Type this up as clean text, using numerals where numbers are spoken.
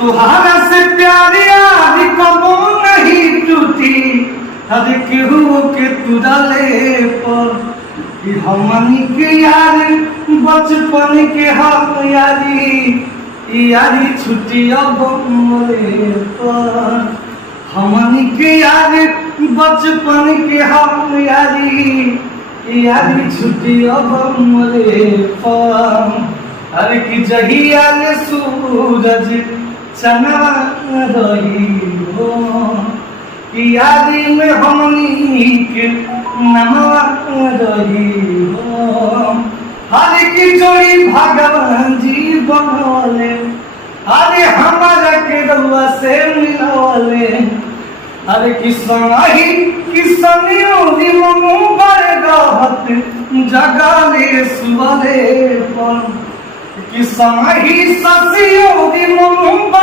तुहारा से प्यारी याद कबो नहीं टूटी हर केहू के तुरले पर कि हमनी के यार बचपन के हम यारी छुट्टी अब मोरे पर हमनी के यार बचपन के हम यारी छुट्टी अब मोरे पर अरे कि जहिया ले सूरज चना रही हो कि यादी में हमनी के नमवा रही हो हरे की जोड़ी भगवान जी बनवले अरे हमारा के रउआ से मिलवले अरे किसनियों दी मनु बड़े गहत जगाले सुवले पर किसना ही ससियों दी मनु